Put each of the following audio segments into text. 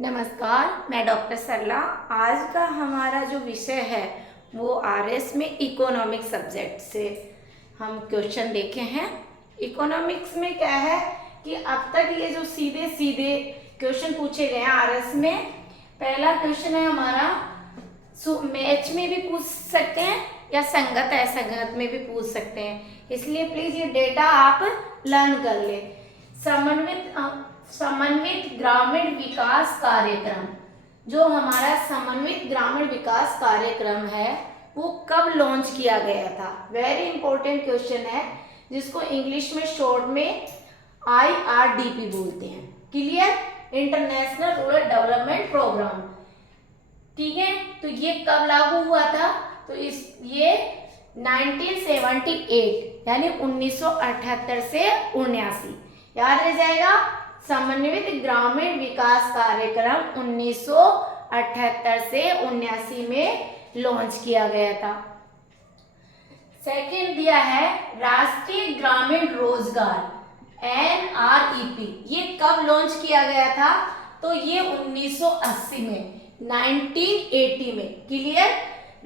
नमस्कार, मैं डॉक्टर सरला। आज का हमारा जो विषय है वो आरएस में इकोनॉमिक्स सब्जेक्ट से हम क्वेश्चन देखे हैं। इकोनॉमिक्स में क्या है कि अब तक ये जो सीधे सीधे क्वेश्चन पूछे गए हैं आरएस में, पहला क्वेश्चन है हमारा मैच में भी पूछ सकते हैं या संगत असंगत में भी पूछ सकते हैं, इसलिए प्लीज ये डेटा आप लर्न कर ले। समन्वित ग्रामीण विकास कार्यक्रम, जो हमारा समन्वित ग्रामीण विकास कार्यक्रम है वो कब लॉन्च किया गया था? वेरी इंपॉर्टेंट क्वेश्चन है, जिसको इंग्लिश में शॉर्ट में IRDP बोलते हैं। Clear? International rural development programme. ठीक है, तो ये कब लागू हुआ था? तो ये 1978 यानी 1978 से 79, याद रह जाएगा। समन्वित ग्रामीण विकास कार्यक्रम 1978 से 79 में लॉन्च किया गया था। सेकंड दिया है राष्ट्रीय ग्रामीण रोजगार NREP, ये कब लॉन्च किया गया था? तो ये 1980 में, 1980 में। क्लियर?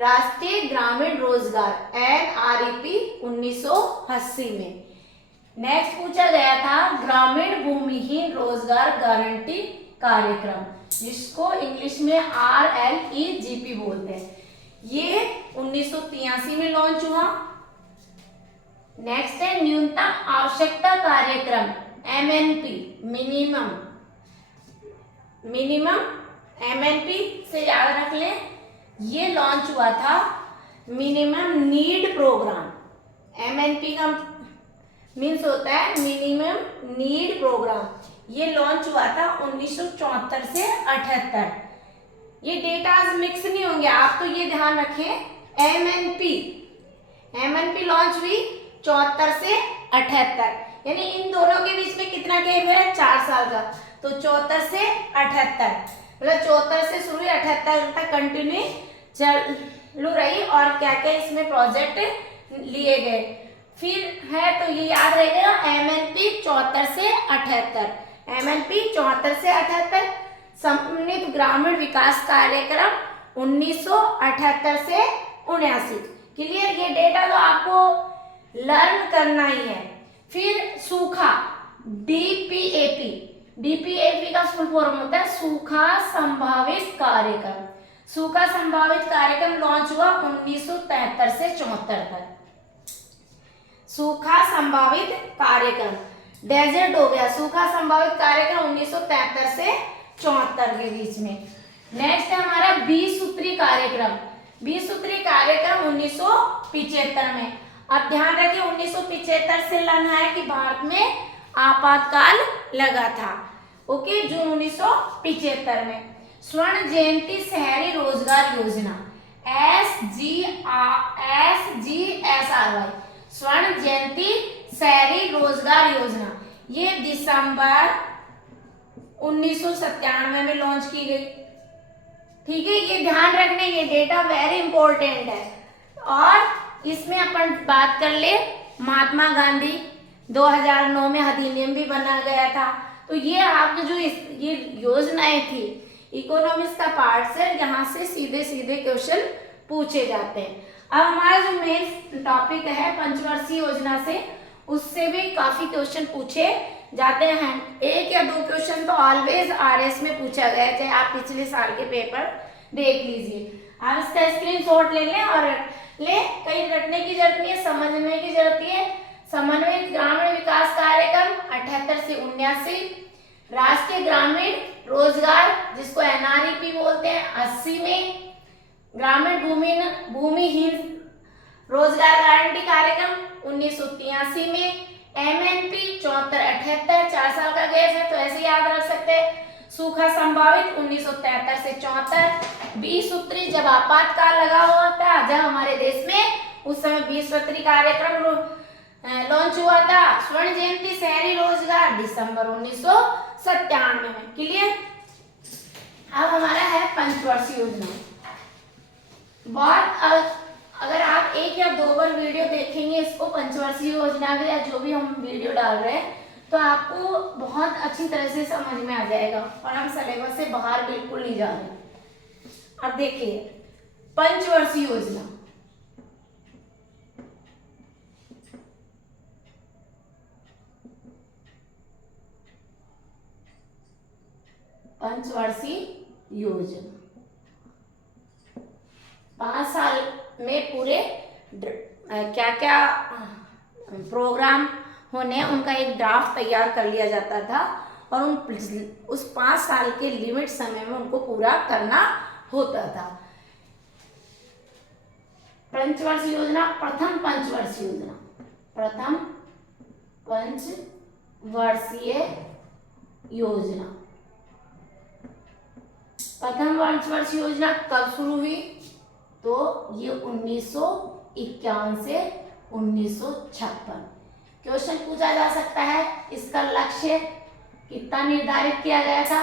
राष्ट्रीय ग्रामीण रोजगार NREP 1980 में। नेक्स्ट पूछा गया था ग्रामीण भूमिहीन रोजगार गारंटी कार्यक्रम, जिसको इंग्लिश में RLEGP बोलते हैं। ये 1983 में लॉन्च हुआ। नेक्स्ट है न्यूनतम आवश्यकता कार्यक्रम MNP, मिनिमम MNP से याद रख लें, ये लॉन्च हुआ था। मिनिमम नीड प्रोग्राम, MNP का मीन्स होता है मिनिमम नीड प्रोग्राम। ये लॉन्च हुआ था 1974 से 78। ये डेटाज मिक्स नहीं होंगे, आप तो ये ध्यान रखें। MNP लॉन्च हुई 74 से 78, यानी इन दोनों के बीच में कितना गैप है? 4 साल का। तो 74 से 78, मतलब 74 से शुरू 78 तक कंटिन्यू चालू रही, और क्या क्या इसमें प्रोजेक्ट लिए गए। फिर है तो ये याद रहेगा MNP 74 से 78, MNP 74 से 78, समन्वित ग्रामीण विकास कार्यक्रम 1978 से 79। क्लियर? ये डेटा तो आपको लर्न करना ही है। फिर सूखा DPAP का फुल फॉर्म होता है सूखा संभावित कार्यक्रम। सूखा संभावित कार्यक्रम लॉन्च हुआ 1973 से 74 तक। सूखा संभावित कार्यक्रम, डेजर्ट हो गया। सूखा संभावित कार्यक्रम 1973 से 74 के बीच में। नेक्स्ट है हमारा 20 सूत्री कार्यक्रम। 20 सूत्री कार्यक्रम 1975 में। अब ध्यान रखिए 1975 से लेना है कि भारत में आपातकाल लगा था। ओके, जून 1975 में। स्वर्ण जयंती शहरी रोजगार योजना SGSRY, स्वर्ण जयंती शहरी रोजगार योजना, ये दिसंबर 1997 में लॉन्च की गई। ठीक है, ये ध्यान रखने, ये डेटा वेरी इंपॉर्टेंट है। और इसमें अपन बात कर ले महात्मा गांधी 2009 में अधिनियम भी बना गया था। तो ये आपके जो ये योजनाएं थी इकोनॉमिक्स का पार्ट से, यहाँ से सीधे सीधे क्वेश्चन पूछे जाते हैं। अब हमारा जो मेन टॉपिक है पंचवर्षीय योजना से, उससे भी काफी क्वेश्चन पूछे जाते हैं। 1 या 2 क्वेश्चन तो ऑलवेज आरएस में पूछा गया है, चाहे आप पिछले साल के पेपर देख लीजिए। आप इसका स्क्रीनशॉट ले लें और कहीं रटने की जरूरत नहीं है, समझने की जरूरत है। समन्वित ग्रामीण विकास कार्यक्रम 78 से 79, राष्ट्रीय ग्रामीण रोजगार जिसको NREP बोलते हैं 80 में, ग्रामीण भूमिहीन रोजगार गारंटी कार्यक्रम 1983 में, MNP 74-78, 4 साल का गैप है तो ऐसे याद रख सकते हैं। सूखा संभावित 1973 से 74, 20 सूत्री जब आपातकाल लगा हुआ था जब हमारे देश में, उस समय 20 सूत्री कार्यक्रम लॉन्च हुआ था। स्वर्ण जयंती शहरी रोजगार दिसंबर 1997 में। क्लियर? अब हमारा है पंचवर्षीय योजना। बहुत अगर आप 1 या 2 बार वीडियो देखेंगे इसको पंचवर्षीय योजना के, या जो भी हम वीडियो डाल रहे हैं, तो आपको बहुत अच्छी तरह से समझ में आ जाएगा और हम सिलेबस से बाहर बिल्कुल नहीं जा रहे। अब देखिए पंचवर्षीय योजना, पंचवर्षीय योजना 5 साल में पूरे क्या क्या प्रोग्राम होने उनका एक ड्राफ्ट तैयार कर लिया जाता था और उस 5 साल के लिमिट समय में उनको पूरा करना होता था। पंचवर्षीय योजना, प्रथम पंचवर्षीय योजना, प्रथम पंचवर्षीय योजना, प्रथम पंचवर्षीय योजना कब शुरू हुई? तो ये 1951 से 1956। क्वेश्चन पूछा जा सकता है इसका लक्ष्य कितना निर्धारित किया गया था?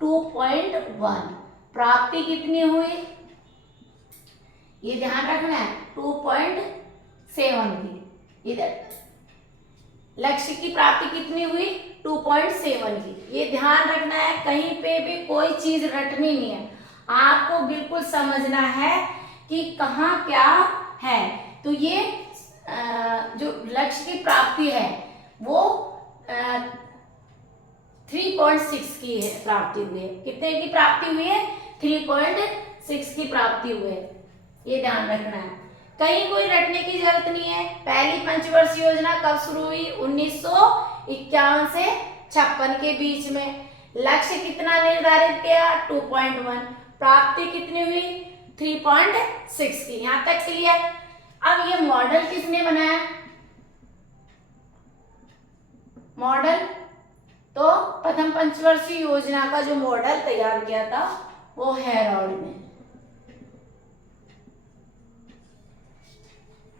2.1। प्राप्ति कितनी हुई? ये ध्यान रखना है 2.7 की। इधर लक्ष्य की प्राप्ति कितनी हुई? 2.7 की। ये ध्यान रखना है, कहीं पे भी कोई चीज रटनी नहीं है, आपको बिल्कुल समझना है कि कहाँ क्या है। तो ये जो लक्ष्य की प्राप्ति है वो 3.6 की है प्राप्ति हुई है। कितने की प्राप्ति हुई है? 3.6 की प्राप्ति हुई है। ये ध्यान रखना है, कहीं कोई रटने की जरूरत नहीं है। पहली पंचवर्षीय योजना कब शुरू हुई? 1951 से 56 के बीच में। लक्ष्य कितना निर्धारित किया? 2.1। प्राप्ति कितनी हुई? 3.6 की। यहां तक क्लियर? अब ये मॉडल किसने बनाया? मॉडल तो प्रथम पंचवर्षीय योजना का जो मॉडल तैयार किया था वो हेरोल्ड ने।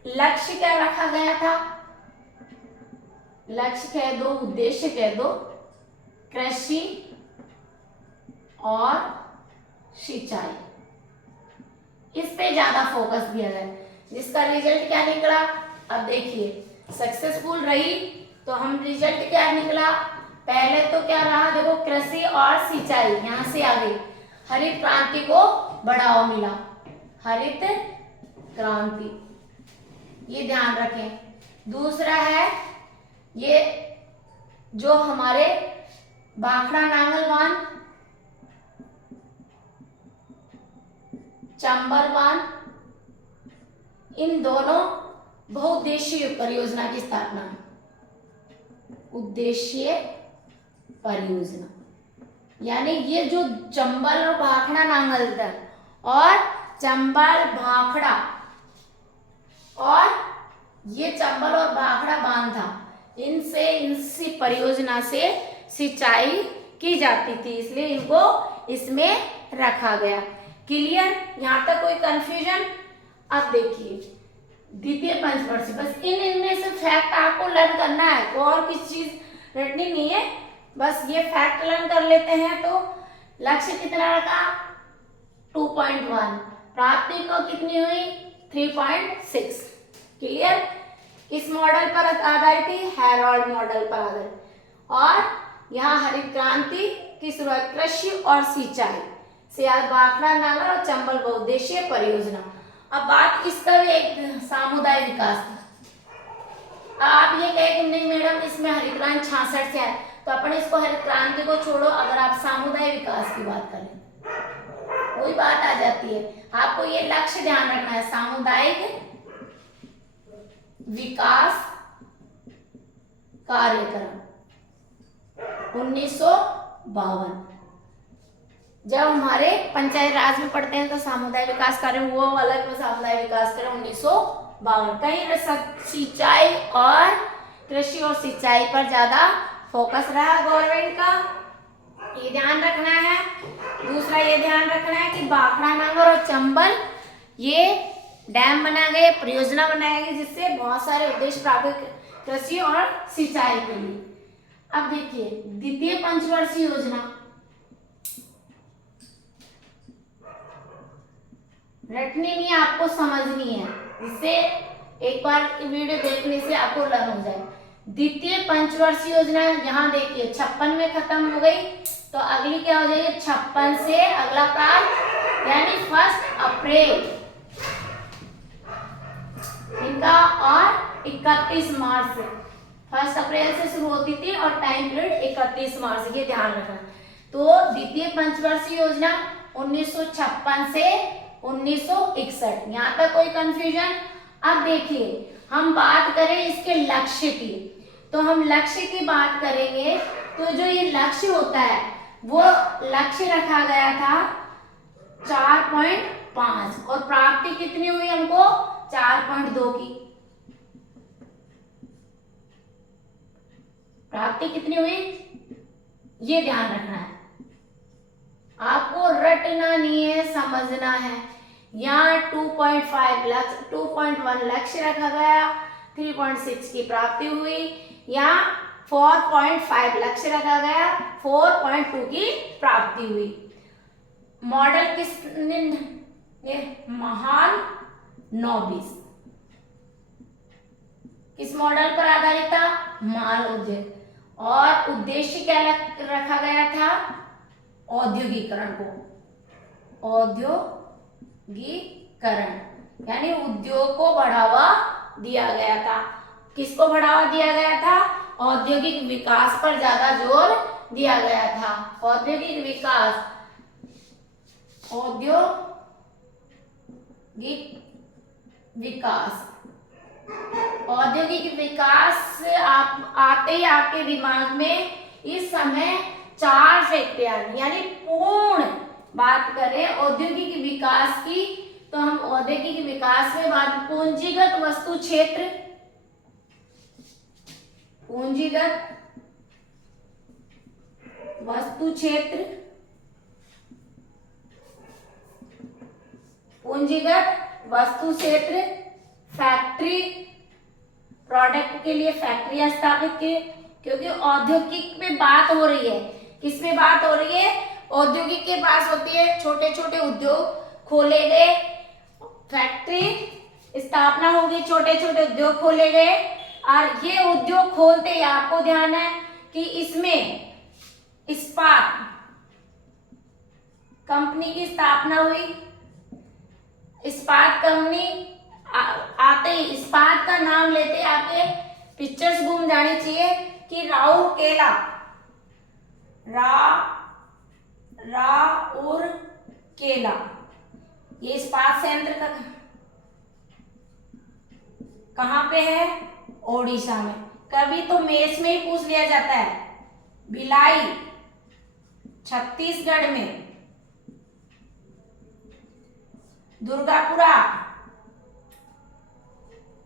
लक्ष्य क्या रखा गया था? लक्ष्य कह दो, उद्देश्य कह दो, कृषि और सिंचाई, इस पे ज्यादा फोकस दिया गया, जिसका रिजल्ट क्या निकला? अब देखिए सक्सेसफुल रही तो हम रिजल्ट क्या निकला? पहले तो क्या रहा? देखो कृषि और सिंचाई, यहां से आगे हरित क्रांति को बढ़ावा मिला, हरित क्रांति, ये ध्यान रखें। दूसरा है ये जो हमारे भाखड़ा नांगल बांध, चंबल बांध, इन दोनों बहुउद्देशीय परियोजना की स्थापना, उद्देश्य परियोजना, यानी ये जो चंबल और भाखड़ा नांगल दल और चंबल भाखड़ा और ये चंबल और भाखड़ा बांध था, इनसे इसी परियोजना से सिंचाई की जाती थी, इसलिए इनको इसमें रखा गया। क्लियर? यहां तक कोई कंफ्यूजन? अब देखिए द्वितीय पंचवर्षीय, बस इनमें से फैक्ट आपको लर्न करना है, तो और किसी चीज रटनी नहीं है, बस ये फैक्ट लर्न कर लेते हैं। तो लक्ष्य कितना रखा? 2.1। प्राप्ति को कितनी हुई? 3.6। क्लियर? किस मॉडल पर आधारित थी? हेरोल्ड मॉडल पर आधारित। और यहाँ हरित क्रांति की शुरुआत कृषि और सिंचाई से भाखड़ा नांगल और चंबल बहुउद्देशीय परियोजना। अब बात इसका भी एक सामुदायिक विकास था। आप ये कहे कि नहीं मैडम इसमें हरित क्रांति 66 से है, तो अपन इसको हरित क्रांति को छोड़ो, अगर आप सामुदायिक विकास की बात करें वही बात आ जाती है। आपको ये लक्ष्य ध्यान रखना है, सामुदायिक विकास कार्यक्रम 1952। जब हमारे पंचायत राज में पढ़ते हैं तो सामुदायिक विकास कार्यक्रम वो अलग में, सामुदायिक विकास कार्यक्रम 1952। कहीं सिंचाई और कृषि और सिंचाई पर ज्यादा फोकस रहा गवर्नमेंट का, ये ध्यान रखना है। दूसरा ये ध्यान रखना है कि भाखड़ा नांगल और चंबल ये डैम बनाए गए, परियोजना बनाई गई, जिससे बहुत सारे उद्देश्य प्राप्त कृषि और सिंचाई के लिए। अब देखिए द्वितीय पंचवर्षीय योजना, रटनी नहीं आपको समझनी है, जिससे एक बार वीडियो देखने से आपको लर्न हो जाए। द्वितीय पंचवर्षीय योजना यहाँ देखिए 56 में खत्म हो गई, तो अगली क्या हो जाएगी 56 से अगला काल यानी 1 अप्रैल इनका और 31 मार्च से, 1 अप्रैल से शुरू होती थी और टाइम पीरियड 31 मार्च, ये ध्यान रखना। तो द्वितीय पंचवर्षीय योजना 1956 से 1961, यहाँ तक कोई कंफ्यूजन? अब देखिए हम बात करें इसके लक्ष्य की, तो हम लक्ष्य की बात करेंगे तो जो ये लक्ष्य होता है वो लक्ष्य रखा गया था 4.5 और प्राप्ति कितनी हुई हमको 4.2 की। प्राप्ति कितनी हुई ये ध्यान रखना है, आपको रटना नहीं है, समझना है। यहाँ 2.1 लक्ष्य रखा गया, 3.6 की प्राप्ति हुई, यहाँ 4.5 लक्ष्य रखा गया, 4.2 की प्राप्ति हुई। मॉडल महान नौबीस किस मॉडल पर आधारित था? मालवीय। और उद्देश्य क्या रखा गया था? औद्योगिकरण को, औद्योगिकरण यानी उद्योग को बढ़ावा दिया गया था। किसको बढ़ावा दिया गया था? औद्योगिक विकास पर ज्यादा जोर दिया गया था। औद्योगिक विकास, औद्योगिक विकास, औद्योगिक विकास से आप आते ही आपके दिमाग में इस समय 4 फैक्टरियां, यानी पूर्ण बात करें औद्योगिक विकास की तो हम औद्योगिक विकास में बात पूंजीगत वस्तु क्षेत्र, पूंजीगत वस्तु क्षेत्र, पूंजीगत वस्तु क्षेत्र, फैक्ट्री, प्रोडक्ट के लिए फैक्ट्रियां स्थापित की, क्योंकि औद्योगिक में बात हो रही है। किस में बात हो रही है? औद्योगिक के पास होती है, छोटे छोटे उद्योग खोले गए, फैक्ट्री स्थापना होगी, छोटे छोटे उद्योग खोले गए। और ये उद्योग खोलते ही आपको ध्यान है कि इसमें इस्पात कंपनी की स्थापना हुई। इस्पात कंपनी आते ही इस्पात का नाम लेते आपके पिक्चर्स घूम जानी चाहिए कि राउरकेला, राउरकेला ये इस्पात संयंत्र का कहाँ पे है? ओडिशा में। कभी तो मेष में ही पूछ लिया जाता है। भिलाई छत्तीसगढ़ में,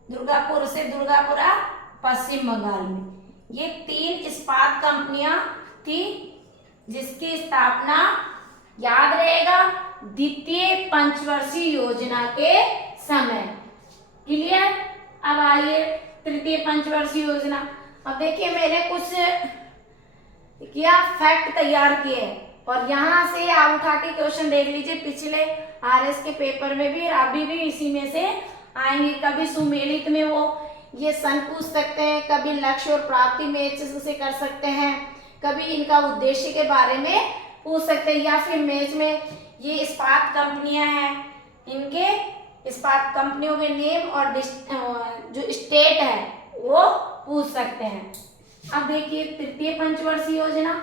दुर्गापुर से दुर्गापुरा पश्चिम बंगाल में। ये 3 इस्पात कंपनियां थी जिसकी स्थापना याद रहेगा द्वितीय पंचवर्षीय योजना के समय। क्लियर? अब आइए तृतीय पंचवर्षीय योजना। अब देखिए मैंने कुछ किया, फैक्ट तैयार किए और यहाँ से आप उठा के क्वेश्चन देख लीजिए, पिछले आरएस के पेपर में भी अभी भी इसी में से आएंगे। कभी सुमेलित में वो ये सन पूछ सकते हैं, कभी लक्ष्य और प्राप्ति में से कर सकते हैं, कभी इनका उद्देश्य के बारे में पूछ सकते हैं, या फिर मैच में ये इस्पात कंपनियां हैं, इनके इस्पात कंपनियों के नेम और जो स्टेट है वो पूछ सकते हैं। अब देखिए तृतीय पंचवर्षीय योजना।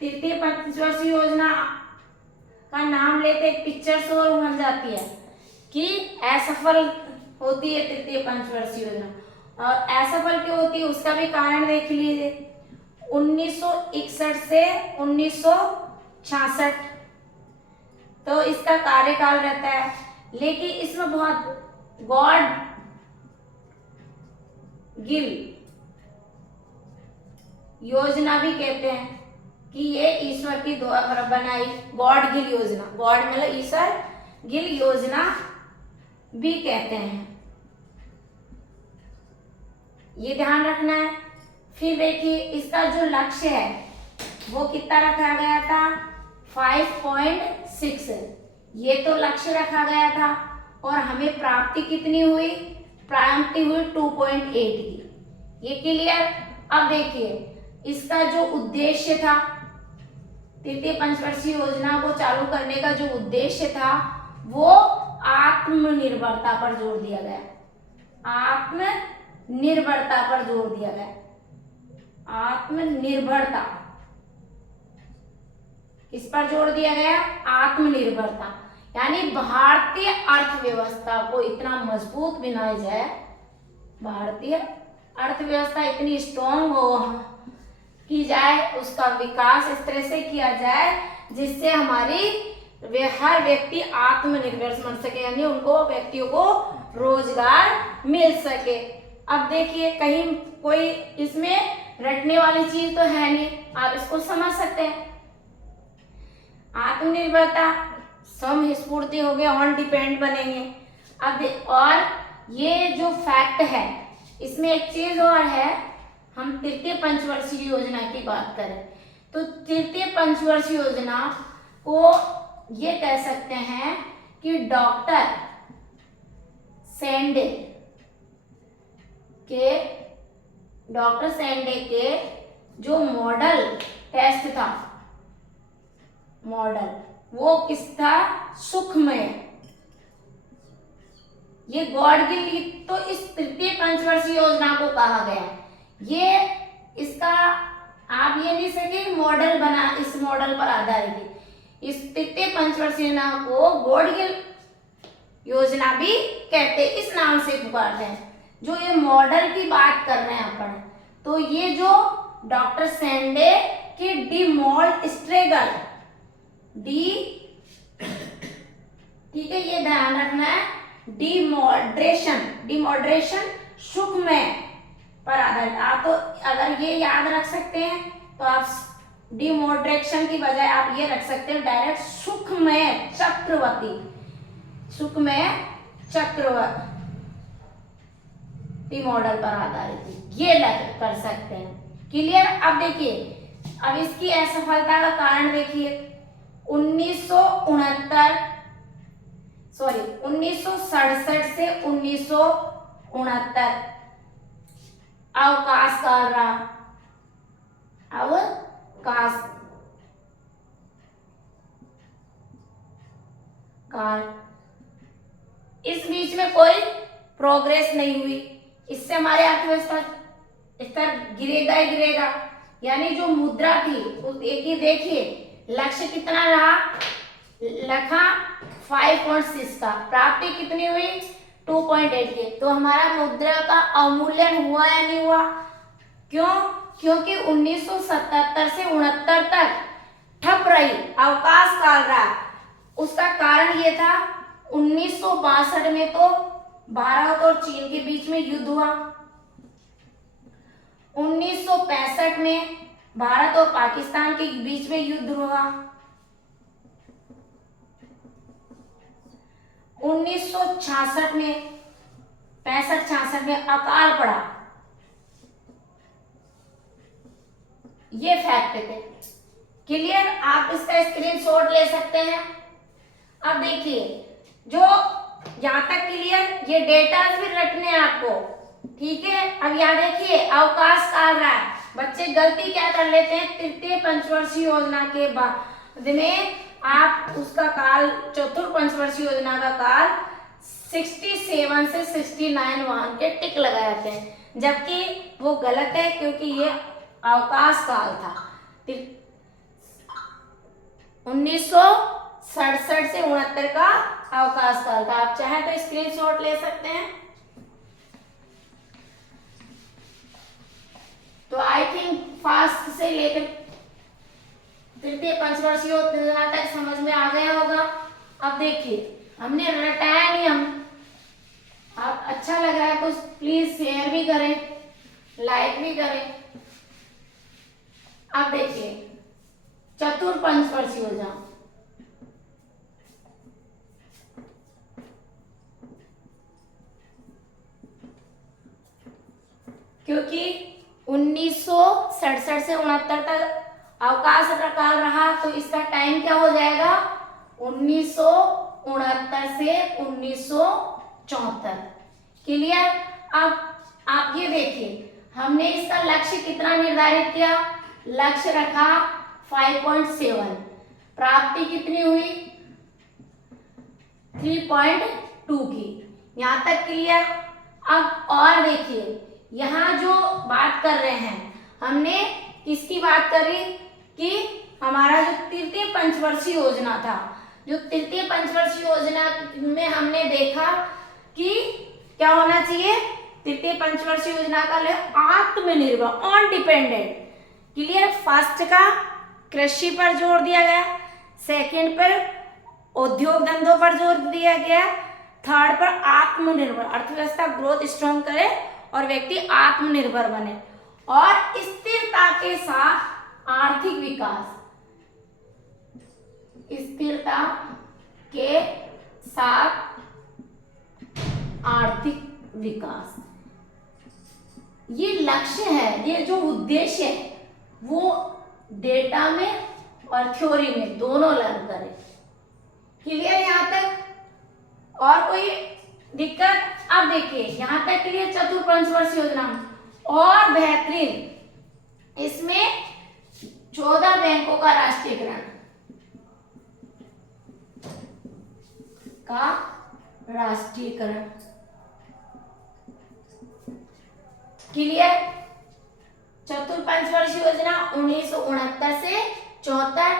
तृतीय पंचवर्षीय योजना का नाम लेते एक पिक्चर शो बन जाती है कि असफल होती है तृतीय पंचवर्षीय योजना। और असफल क्यों होती है उसका भी कारण देख लीजिए। 1961 से 1966 तो इसका कार्यकाल रहता है, लेकिन इसमें बहुत गॉड गिल योजना भी कहते हैं कि ये ईश्वर की द्वारा बनाई गॉड गिल योजना, गॉड मतलब ईश्वर, गिल योजना भी कहते हैं, ये ध्यान रखना है। फिर देखिए इसका जो लक्ष्य है वो कितना रखा गया था? 5.6, ये तो लक्ष्य रखा गया था और हमें प्राप्ति कितनी हुई, प्राप्ति हुई 2.8 की। ये क्लियर। अब देखिए इसका जो उद्देश्य था, तृतीय पंचवर्षीय योजना को चालू करने का जो उद्देश्य था वो आत्मनिर्भरता पर जोर दिया गया, आत्मनिर्भरता पर जोर दिया गया। आत्मनिर्भरता, किस पर जोर दिया गया, आत्मनिर्भरता, यानी भारतीय अर्थव्यवस्था को इतना मजबूत बनाया जाए, भारतीय अर्थव्यवस्था इतनी स्ट्रॉन्ग हो की जाए, उसका विकास इस तरह से किया जाए जिससे हमारी हर व्यक्ति आत्मनिर्भर बन सके, यानी उनको व्यक्तियों को रोजगार मिल सके। अब देखिए कहीं कोई इसमें रटने वाली चीज तो है नहीं, आप इसको समझ सकते हैं। आत्मनिर्भरता, स्वस्फूर्ति हो गया, ऑन डिपेंड बनेंगे। अब और ये जो फैक्ट है इसमें एक चीज और है, हम तृतीय पंचवर्षीय योजना की बात करें तो तृतीय पंचवर्षीय योजना को ये कह सकते हैं कि डॉक्टर सेंडे के जो मॉडल टेस्ट था, मॉडल वो किस था, सुखमय। ये गॉड गिफ्ट तो इस तृतीय पंचवर्षीय योजना को कहा गया। ये इसका आप ये नहीं सके मॉडल बना, इस मॉडल पर आधारित है। इस तृतीय पंचवर्षीय योजना को गॉड गिफ्ट योजना भी कहते, इस नाम से पुकारते हैं। जो ये मॉडल की बात कर रहे हैं अपन, तो ये जो डॉक्टर सेंडे के डिमोल्स्ट्रेगल, ठीक है, ये ध्यान रखना है, डिमोड्रेशन सुखमय पर आधारित। आप तो अगर ये याद रख सकते हैं तो आप डिमोड्रेशन की बजाय आप ये रख सकते हैं डायरेक्ट सुखमय चक्रवर्ती, सुखमय चक्रवर्ती मॉडल पर आधारित, ये कर सकते हैं। क्लियर। अब देखिए, अब इसकी असफलता का कारण देखिए, 1967 से 1969 अवकाश काल रहा, अवकाश काल। इस बीच में कोई प्रोग्रेस नहीं हुई, इससे हमारे अर्थव्यवस्था स्तर गिरेगा ही गिरेगा। यानी जो मुद्रा थी उस एक ही देखिए लक्ष्य कितना रहा, लखा 5.6 का, प्राप्ति कितनी हुई 2.8 की। तो हमारा मुद्रा का अवमूल्यन हुआ या नहीं हुआ? क्यों? क्योंकि 1977 से 69 तक ठप रही, अवकाश काल रहा। उसका कारण ये था 1962 में तो भारत और चीन के बीच में युद्ध हुआ, 1965 में भारत और पाकिस्तान के बीच में युद्ध हुआ, 1966 में 65-66 में अकाल पड़ा। ये फैक्ट थे। क्लियर। आप इसका स्क्रीनशॉट ले सकते हैं। अब देखिए, जो यहां तक क्लियर, ये डेटा भी रटने हैं आपको, ठीक है। अब यहाँ देखिए अवकाश काल रहा है, बच्चे गलती क्या कर लेते हैं, तृतीय पंचवर्षीय योजना के बाद में आप उसका काल, चतुर्थ पंचवर्षीय योजना का काल 67 से 69 वहां के टिक लगाते हैं, जबकि वो गलत है क्योंकि ये अवकाश काल था। 1967 से 69 का अवकाश काल था। आप चाहे तो स्क्रीनशॉट ले सकते हैं। तो आई थिंक फास्ट से लेकर तृतीय पंचवर्षीय योजना तक समझ में आ गया होगा। अब देखिए, हमने रटाया नहीं, हम आप अच्छा लगा है तो प्लीज शेयर भी करें, लाइक भी करें। अब देखिए चतुर्थ पंचवर्षीय योजना, क्योंकि 1967 से 69 तक अवकाश काल रहा, तो इसका टाइम क्या हो जाएगा, 1900 से 1974। क्लियर। अब आप ये देखिए, हमने इसका लक्ष्य कितना निर्धारित किया, लक्ष्य रखा 5.7, प्राप्ति कितनी हुई 3.2 की। यहां तक क्लियर। अब और देखिए, यहाँ जो बात कर रहे हैं, हमने किसकी बात करी कि हमारा जो तृतीय पंचवर्षीय योजना था, जो तृतीय पंचवर्षीय योजना में हमने देखा कि क्या होना चाहिए, तृतीय पंचवर्षीय योजना का आत्मनिर्भर, ऑन डिपेंडेंट। क्लियर। फर्स्ट का कृषि पर जोर दिया गया, सेकंड पर उद्योग धंधों पर जोर दिया गया, थर्ड पर आत्मनिर्भर, अर्थव्यवस्था ग्रोथ स्ट्रॉन्ग करे और व्यक्ति आत्मनिर्भर बने, और स्थिरता के साथ आर्थिक विकास, स्थिरता के साथ आर्थिक विकास, ये लक्ष्य है, ये जो उद्देश्य है वो डेटा में और थ्योरी में दोनों लर्न करें। क्लियर यहां तक? और कोई दिक्कत? अब देखिए यहां तक क्लियर चतुर्थ पंचवर्षीय योजना और बेहतरीन, इसमें 14 बैंकों का राष्ट्रीयकरण क्लियर। चतुर्थ पंचवर्षीय योजना 1969 से 74।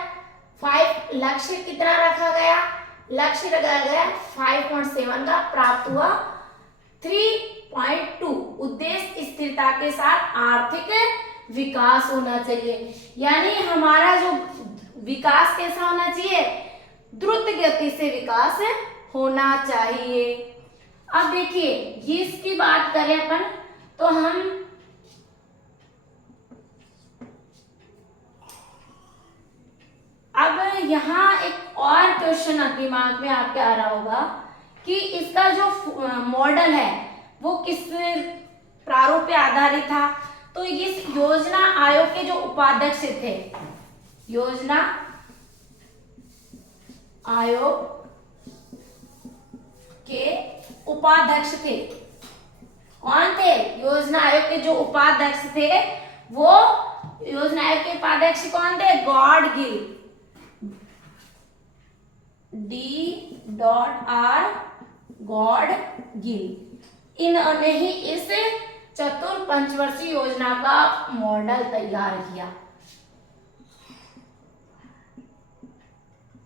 5 लक्ष्य कितना रखा गया, लक्ष्य रखा गया 5.7 का, प्राप्त हुआ 3.2। उद्देश्य स्थिरता के साथ आर्थिक विकास होना चाहिए, यानी हमारा जो विकास कैसा होना चाहिए, द्रुत गति से विकास होना चाहिए। अब देखिए इसकी बात करें अपन तो हम अब यहाँ एक और क्वेश्चन दिमाग में आपके आ रहा होगा कि इसका जो मॉडल है वो किस प्रारूप पे आधारित था। तो इस योजना आयोग के जो उपाध्यक्ष थे, योजना आयोग के उपाध्यक्ष थे, कौन थे, योजना आयोग के जो उपाध्यक्ष थे वो योजना आयोग के उपाध्यक्ष कौन थे, God Gill, D.R. God Gill. इन्होंने ही इस चतुर्थ पंचवर्षीय योजना का मॉडल तैयार किया।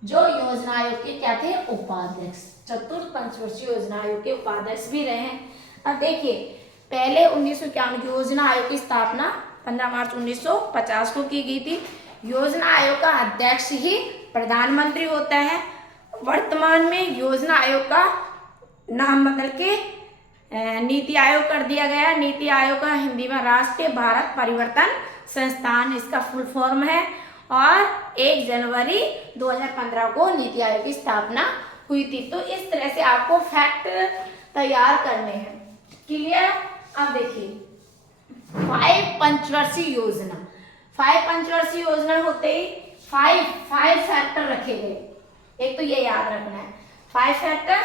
जो योजना आयोग के क्या थे, उपाध्यक्ष, चतुर्थ पंचवर्षीय योजना आयोग के उपाध्यक्ष भी रहे हैं। अब देखिए पहले 1951 की योजना आयोग की स्थापना 15 मार्च 1950 को की गई थी। योजना आयोग का अध्यक्ष ही प्रधानमंत्री होता है। वर्तमान में योजना आयोग का नाम बदल के नीति आयोग कर दिया गया। नीति आयोग का हिंदी में राष्ट्रीय भारत परिवर्तन संस्थान इसका फुल फॉर्म है, और 1 जनवरी 2015 को नीति आयोग की स्थापना हुई थी। तो इस तरह से आपको फैक्ट तैयार करने हैं। क्लियर। अब देखिए 5 पंचवर्षीय योजना, 5 पंचवर्षीय योजना होते ही 5 फैक्टर रखे गए। एक तो ये याद रखना है 5 फैक्टर।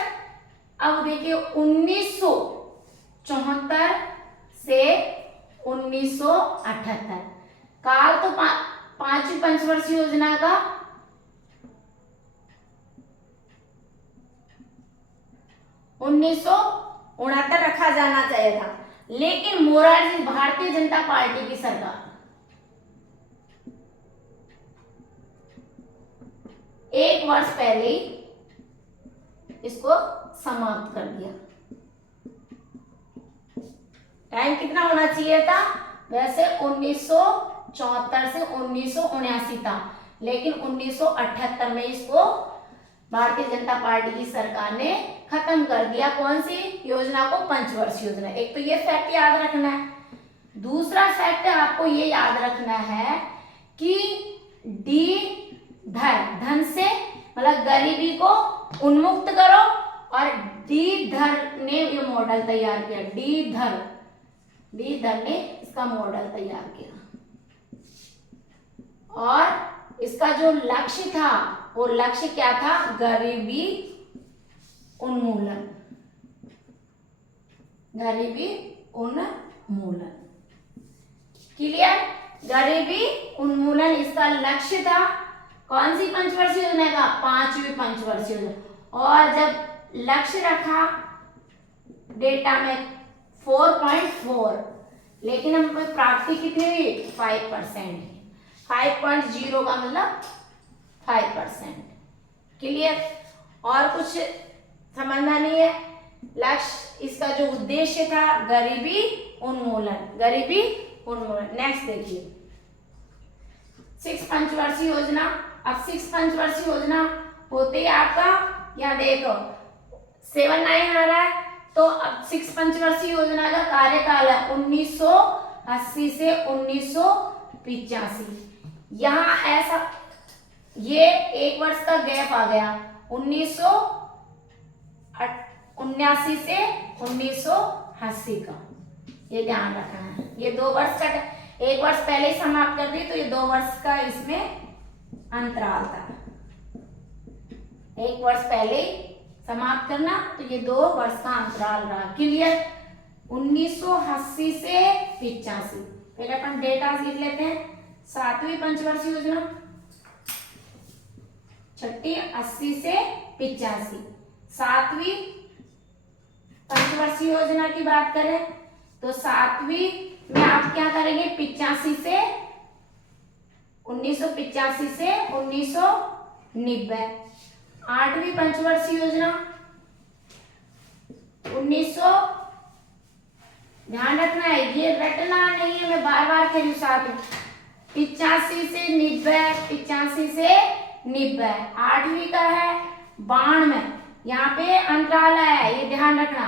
अब देखिए 1974 से 1978 काल तो 5वीं पंचवर्षीय योजना का 1969 रखा जाना चाहिए था, लेकिन मोरारजी भारतीय जनता पार्टी की सरकार एक वर्ष पहले ही इसको समाप्त कर दिया। टाइम कितना होना चाहिए था, वैसे 1974 से 1979 था, लेकिन 1978 में इसको भारतीय जनता पार्टी की सरकार ने खत्म कर दिया। कौन सी योजना को, पंचवर्षीय योजना। एक तो ये फैक्ट याद रखना है। दूसरा फैक्ट आपको ये याद रखना है कि धन से मतलब गरीबी को उन्मुक्त करो, और डी धर ने ये मॉडल तैयार किया। डी धर ने इसका मॉडल तैयार किया, और इसका जो लक्ष्य था वो लक्ष्य क्या था, गरीबी उन्मूलन, गरीबी उन्मूलन। क्लियर? गरीबी उन्मूलन इसका लक्ष्य था। कौन सी पंचवर्षीय योजना का? 5वीं पंचवर्षीय योजना। और जब लक्ष्य रखा डेटा में 4.4, लेकिन हम प्राप्ति कितनी हुई? 5%। 5.0 का मतलब 5%। क्लियर? और कुछ समझना नहीं है। लक्ष्य इसका जो उद्देश्य था गरीबी उन्मूलन, गरीबी उन्मूलन। नेक्स्ट देखिए 6 पंचवर्षीय योजना। अब 6 पंचवर्षीय योजना होते ही आपका, यहाँ देखो 7-9 आ रहा है, तो अब 6 पंचवर्षीय योजना का कार्यकाल है 1980 से 1985। यहाँ ऐसा ये 1 वर्ष का गैप आ गया, 1979 से 1980 का, ये ध्यान रखना है। ये 2 वर्ष का, 1 वर्ष पहले ही समाप्त कर दी, तो ये 2 वर्ष का इसमें अंतराल था। 1 वर्ष पहले ही समाप्त करना, तो ये 2 वर्ष का अंतराल रहा। क्लियर? 1980 से 85। पहले अपन डेटा सीख लेते हैं। 7वीं पंचवर्षीय योजना, 6ठी 80 से 85। 7वीं पंचवर्षीय योजना की बात करें तो 7वीं में आप क्या करेंगे? 85 से 1985 से 1990। 8वीं पंचवर्षीय योजना 1900, ध्यान रखना है, ये रटना नहीं है, मैं बार बार कह रही हूँ। 85 से 90, 85 से 90। 8वीं का है 92, यहाँ पे अंतराल है, ये ध्यान रखना।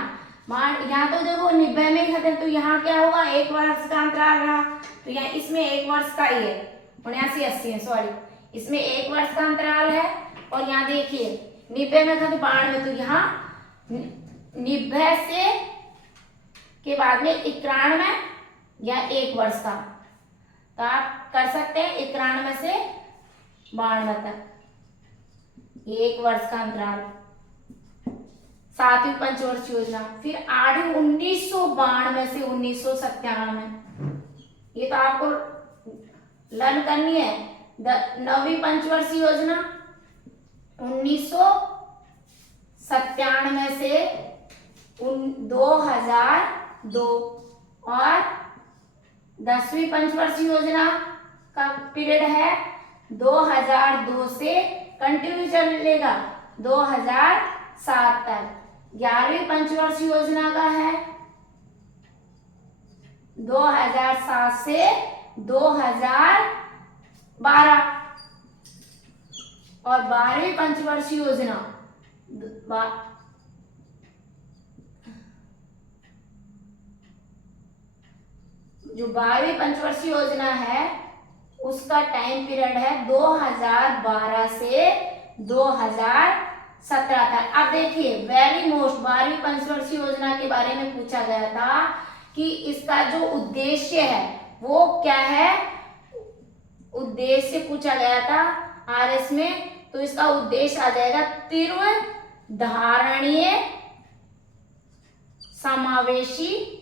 यहाँ तो देखो 90 में ही खत्म, तो यहाँ क्या होगा? 1 वर्ष का अंतराल रहा, तो यहाँ इसमें 1 वर्ष का ही है, 79-80 है, सॉरी, इसमें 1 वर्ष का अंतराल है। और यहाँ देखिए 90 में खत्म, 92, तो यहाँ 90 से के बाद में 91 या 1 वर्ष का, तो आप कर सकते हैं 91 से 92 तक, 1 वर्ष का अंतराल। 7वीं पंचवर्षीय योजना। फिर 8वीं 1992 से 1997, ये तो आपको लर्न करनी है। 9वीं पंचवर्षीय योजना 1997 से 2002। और 10वीं पंचवर्षीय योजना का पीरियड है 2002 से कंटिन्यू चलेगा 2007 तक। 11वीं पंचवर्षीय योजना का है 2007 से 2012। और 12वीं पंचवर्षीय योजना जो 12वीं पंचवर्षीय योजना है उसका टाइम पीरियड है 2012 से 2017 तक। अब देखिए वेरी मोस्ट 12वीं पंचवर्षीय योजना के बारे में पूछा गया था कि इसका जो उद्देश्य है वो क्या है, उद्देश्य पूछा गया था आरएस में, तो इसका उद्देश्य आ जाएगा तीव्र धारणीय समावेशी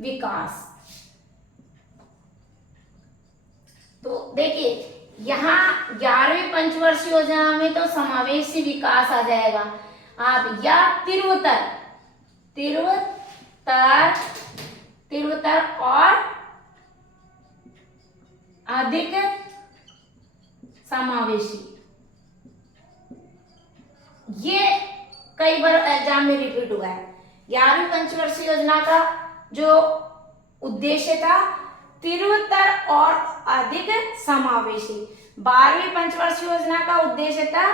विकास। तो देखिए यहाँ 11वीं पंचवर्षीय योजना में तो समावेशी विकास आ जाएगा। अब या तीव्रतर और अधिक समावेशी, ये कई बार एग्जाम में रिपीट हुआ है। 11वीं पंचवर्षीय योजना का जो उद्देश्य था तीव्रतर और अधिक समावेशी। 12वीं पंचवर्षीय योजना का उद्देश्य था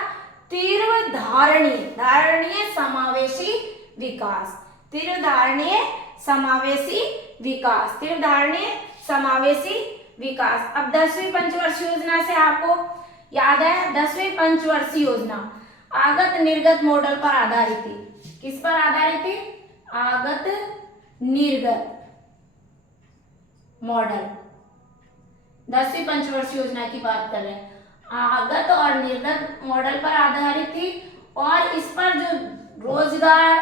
तीव्र धारणीय समावेशी विकास। तीव्र धारणीय समावेशी विकास। अब 10वीं पंचवर्षीय योजना से आपको याद है, 10वीं पंचवर्षीय योजना आगत निर्गत मॉडल पर आधारित थी। किस पर आधारित थी? आगत निर्गत मॉडल। 10वीं पंचवर्षीय योजना की बात कर रहे हैं। आगत और निर्गत मॉडल पर आधारित थी और इस पर जो रोजगार,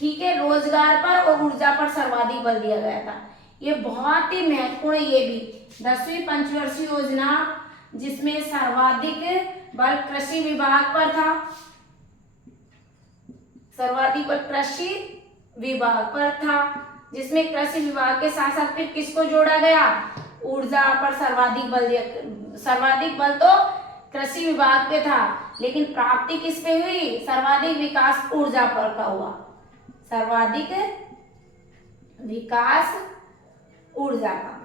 ठीक है, रोजगार पर और ऊर्जा पर सर्वाधिक बल दिया गया था। ये बहुत ही महत्वपूर्ण, ये भी 10वीं पंचवर्षीय योजना जिसमें सर्वाधिक बल कृषि विभाग पर था, सर्वाधिक बल कृषि विभाग पर था, जिसमें कृषि विभाग के साथ साथ फिर किसको जोड़ा गया, ऊर्जा पर सर्वाधिक बल दिया। सर्वाधिक बल तो कृषि विभाग पे था, लेकिन प्राप्ति किस पे हुई, सर्वाधिक विकास ऊर्जा पर का हुआ, सर्वाधिक विकास ऊर्जा का।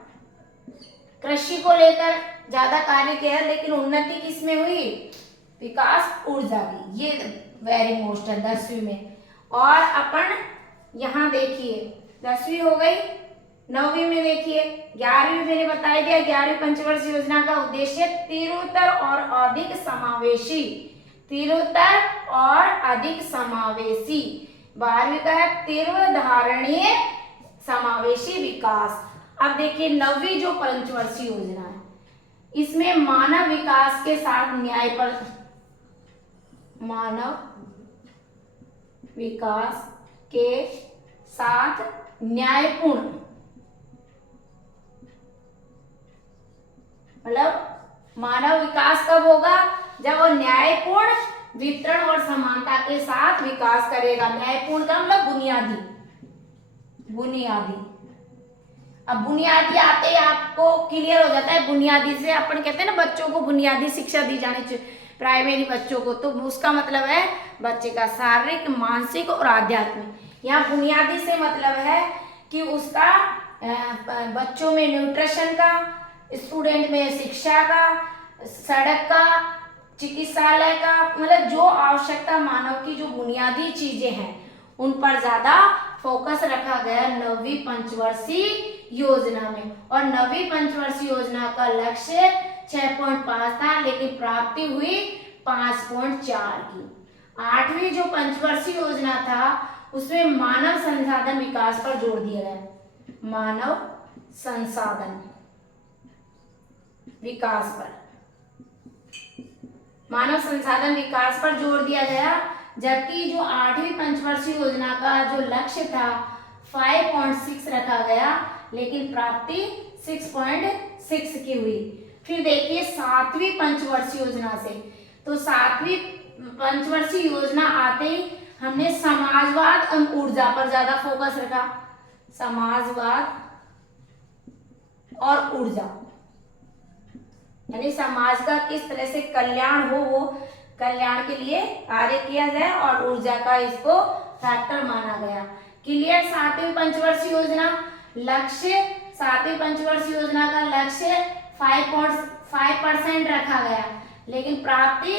कृषि को लेकर ज्यादा कार्य किया, लेकिन उन्नति किसमें हुई, विकास ऊर्जा की। ये वेरी मोस्ट है 10वीं में। और अपन यहाँ देखिए 10वीं हो गई, 9वीं में देखिए 11वीं मैंने बता दिया। 11वीं पंचवर्षीय योजना का उद्देश्य तीव्रतर और अधिक समावेशी, तीव्रतर और अधिक समावेशी। 12वीं का है तीव्र धारणीय समावेशी विकास। अब देखिए 9वीं जो पंचवर्षीय योजना है, इसमें मानव विकास के साथ न्याय पर, मानव विकास के साथ न्यायपूर्ण, मतलब मानव विकास कब होगा, जब वो न्यायपूर्ण वितरण और समानता के साथ विकास करेगा। न्यायपूर्ण का मतलब बुनियादी, बुनियादी। अब बुनियादी आते ही आपको क्लियर हो जाता है। बुनियादी से अपन कहते हैं ना बच्चों को बुनियादी शिक्षा दी जानी चाहिए, प्राइमरी बच्चों को, तो उसका मतलब है बच्चे का शारीरिक, मानसिक और आध्यात्मिक। यहाँ बुनियादी से मतलब है कि उसका बच्चों में न्यूट्रिशन का, स्टूडेंट में शिक्षा का, सड़क का, चिकित्सालय का, मतलब जो आवश्यकता मानव की जो बुनियादी चीजें हैं उन पर ज्यादा फोकस रखा गया 9वीं पंचवर्षीय योजना में। और 9वीं पंचवर्षीय योजना का लक्ष्य 6.5 था, लेकिन प्राप्ति हुई 5.4 की। 8वीं जो पंचवर्षीय योजना था उसमें मानव संसाधन विकास पर जोर दिया गया, मानव संसाधन विकास पर, मानव संसाधन विकास पर जोर दिया गया। जबकि जो 8वीं पंचवर्षीय योजना का जो लक्ष्य था 5.6 रखा गया, लेकिन प्राप्ति 6.6 की हुई। फिर देखिए 7वीं पंचवर्षीय योजना से, तो 7वीं पंचवर्षीय योजना आते ही हमने समाजवाद और ऊर्जा पर ज्यादा फोकस रखा, समाजवाद और ऊर्जा, यानी समाज का किस तरह से कल्याण हो, वो कल्याण के लिए कार्य किया जाए, और ऊर्जा का इसको फैक्टर माना गया। क्लियर। 7वीं पंचवर्षीय योजना लक्ष्य, 7वीं पंचवर्षीय योजना का लक्ष्य 5.5% रखा गया, लेकिन प्राप्ति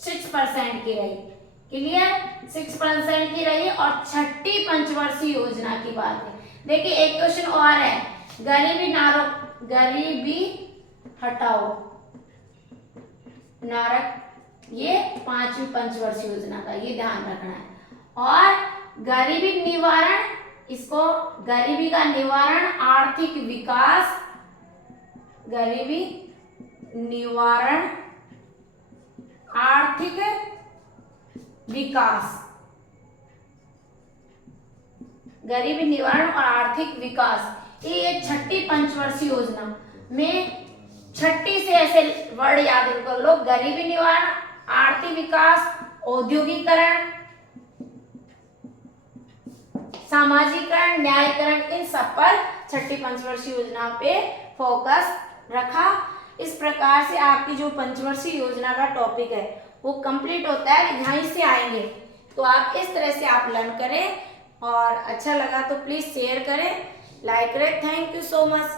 6% की रही। क्लियर, 6% की रही। और 6ठी पंचवर्षीय योजना की बात है, देखिए एक क्वेश्चन और है, गरीबी नारो, गरीबी हटाओ नारक, ये 5वीं पंचवर्षीय योजना का, ये ध्यान रखना है। और गरीबी निवारण, इसको गरीबी का निवारण, आर्थिक विकास, गरीबी निवारण, आर्थिक विकास, गरीबी निवारण और आर्थिक विकास, ये 6ठी पंचवर्षीय योजना में 6ठी से ऐसे वर्ड याद कर लो, गरीबी निवारण, आर्थिक विकास, औद्योगिकरण, सामाजिकरण, न्यायीकरण, इन सब पर 6ठी पंचवर्षीय योजना पे फोकस रखा। इस प्रकार से आपकी जो पंचवर्षीय योजना का टॉपिक है वो कंप्लीट होता है। यहीं से आएंगे तो आप इस तरह से आप लर्न करें, और अच्छा लगा तो प्लीज शेयर करें, लाइक करें। Thank you so much.